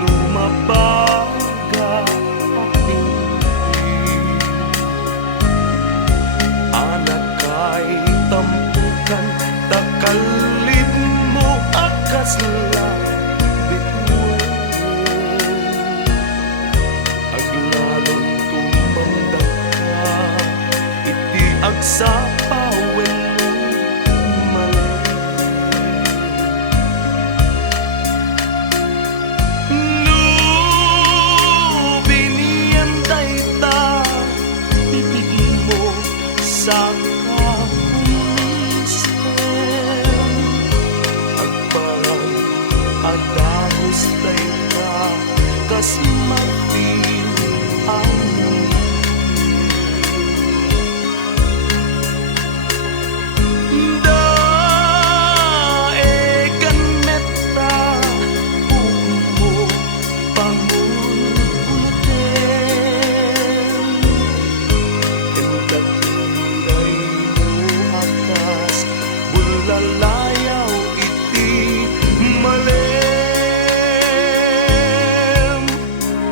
lumabaga aking anak kay tampukan takalib mo akas lang bituin aglalong tumamdak ka iti agsapawen sa kapulisan agparang adagos tayo ka kas